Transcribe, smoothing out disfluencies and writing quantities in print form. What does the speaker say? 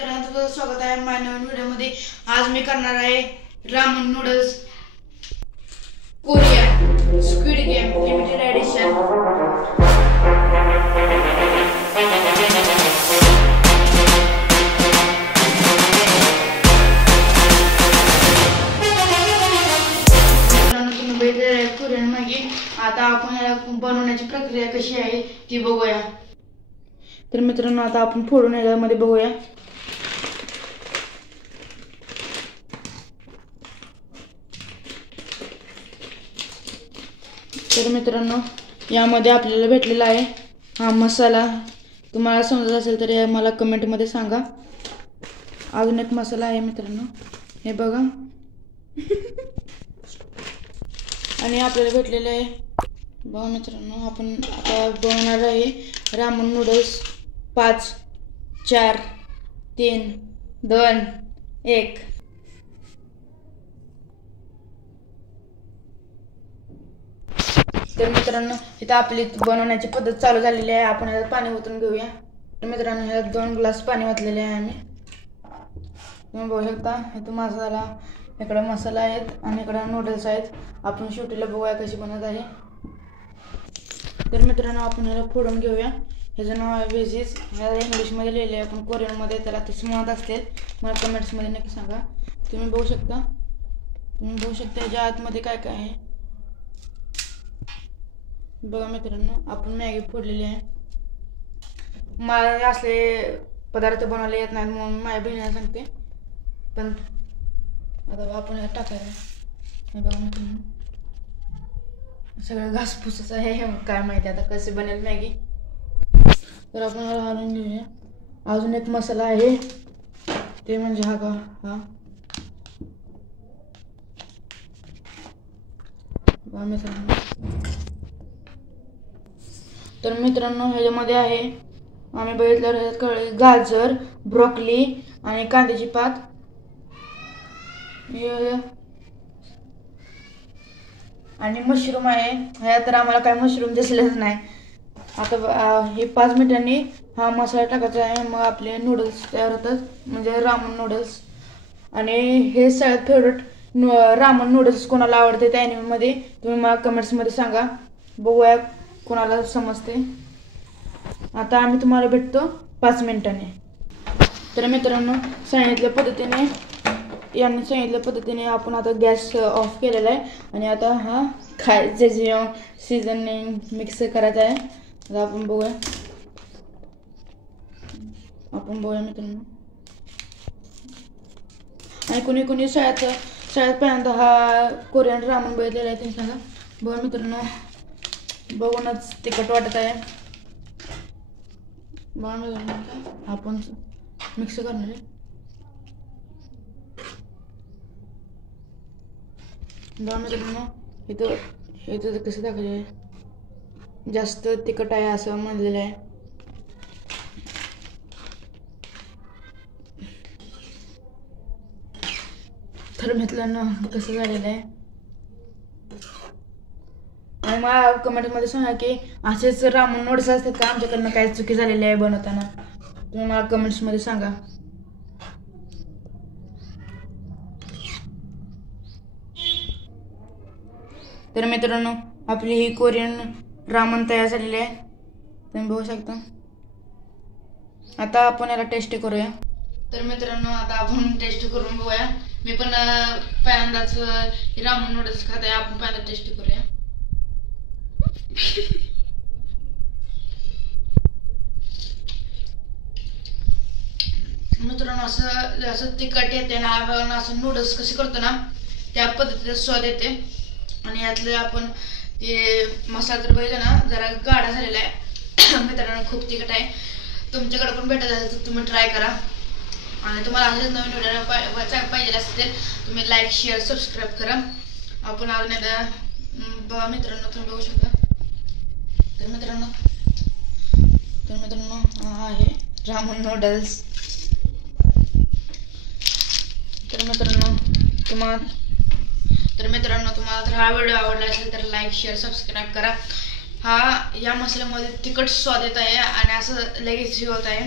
मित्रांनो, तुमचं स्वागत आहे माझ्या नवीन व्हिडिओमध्ये। आज मी करणार आहे Raman noodles Korean squid game limited edition. तुम्ही बघितले कोरियन मॅगी। आता आपण याला बनवण्याची प्रक्रिया कशी आहे ती बघूया। तर मित्रांनो, आता आपण फोडून याच्यामध्ये बघूया। तर मित्रांनो, यामध्ये आपल्याला भेटलेला आहे हा मसाला। तुम्हाला समजत असेल तर मला कमेंट मध्ये सांगा। अजून एक मसाला आहे मित्रांनो, हे बघा। आणि आपल्याला भेटलेलं आहे बघा मित्रांनो, आपण आता बनवणार आहे रामन नूडल्स 5 4 3 2 1। तर मित्रांनो, इथं आपली बनवण्याची पद्धत चालू झालेली आहे। आपण यात पाणी ओतून घेऊया। तर मित्रांनो, ह्यात 2 ग्लास पाणी ओतलेले आहे आम्ही। तुम्ही बघू शकता, इथं मसाला, इकडे मसाला आहेत आणि इकडे नूडल्स आहेत। आपण शेवटीला बघूया कशी बनत आहे। तर मित्रांनो, आपण ह्याला फोडून घेऊया। ह्याचं नाव आहे व्हेजीस। ह्याला इंग्लिशमध्ये लिहिले आहे, पण कोरियनमध्ये त्याला ते म्हणत असतील। मला कमेंट्समध्ये नक्की सांगा। तुम्ही बघू शकता ह्याच्या आतमध्ये काय काय आहे बघा मित्रांनो। आपण मॅगी फोडलेली आहे। मला असले पदार्थ बनवायला येत नाहीत म्हणून माझ्या बहिणीला सांगते। पण आता आपण यात टाकायला, हे बघा मित्रांनो, सगळं घासपूसच आहे। काय माहिती आता कसे बनेल मॅगी। तर आपण हलवून घेऊया। अजून एक मसाला आहे, ते म्हणजे हा मित्रांनो। तर मित्रांनो, ह्याच्यामध्ये आहे, आम्ही बघितलं कळले, गाजर, ब्रोकली आणि कांद्याची पात आणि मशरूम आहे। ह्यात तर आम्हाला काय मशरूम दिसलेच नाही। आता हे 5 मिनिटांनी हा मसाला टाकायचा आहे, मग आपले नूडल्स तयार होतात, म्हणजे रामन नूडल्स। आणि हे सगळ्यात फेवरेट रामन नूडल्स कोणाला आवडते त्या अॅनिमेमध्ये तुम्ही मला कमेंट्समध्ये सांगा। बघूया कोणाला समजते। आता आम्ही तुम्हाला भेटतो 5 मिनिटांनी। तर मित्रांनो, सांगितल्या पद्धतीने आपण आता गॅस ऑफ केलेला आहे आणि आता हा खायचे सीझनिंग मिक्स करायचा आहे। आता आपण बघूया मित्रांनो। आणि कुणी शाळेत पहिल्यांदा हा कोरियन रामन बघितलेला आहे, त्यांनी सांगा। बघा मित्रांनो, बघूनच तिखट वाटत आहे। बघा मित्रांनो, आपण मिक्स करणार आहे। बघा मित्रांनो, इथं कसं दाखवलं आहे, जास्त तिखट आहे असं म्हणलेलं आहे। तर मित्रांनो, कसं झालेलं आहे आणि मला कमेंटमध्ये सांगा की असेच रामन नूडल्स असतात का, आमच्याकडनं काय चुकी झालेली आहे बनवताना, तुम्ही मला कमेंट्समध्ये सांगा। तर मित्रांनो, आपली ही कोरियन रामन तयार झालेली आहे, तुम्ही बघू शकता। आता आपण याला टेस्ट करूया। तर मित्रांनो, आता आपण टेस्ट करून बघूया। मी पण पहिल्यांदाच रामन नूडल्स खात आहे, आपण पहिल्यांदा टेस्ट करूया। मित्रांनो, असं तिखट येते ना, असं नूडल्स कसे करतो ना त्या पद्धतीचा स्वाद येते। आणि यातले आपण ते मसाला तर बघितलं ना, जरा गाढा झालेला आहे। मित्रांनो, खूप तिखट आहे। तुमच्याकडे पण भेटत असेल तर तुम्ही ट्राय करा। आणि तुम्हाला असेच नवीन व्हिडिओ पाहिजे असतील तुम्ही लाईक, शेअर, सबस्क्राईब करा। आपण अजून एकदा बघा मित्रांनो, तुम्ही बघू शकता। तर मित्रांनो, हा आहे रामन नूडल्स। तर मित्रांनो, तुम्हाला जर हा व्हिडिओ आवडला असेल तर लाईक, शेअर, सबस्क्राईब करा। हा या मसाल्यामध्ये तिखट स्वाद येत आहे आणि असं लगेच होत आहे।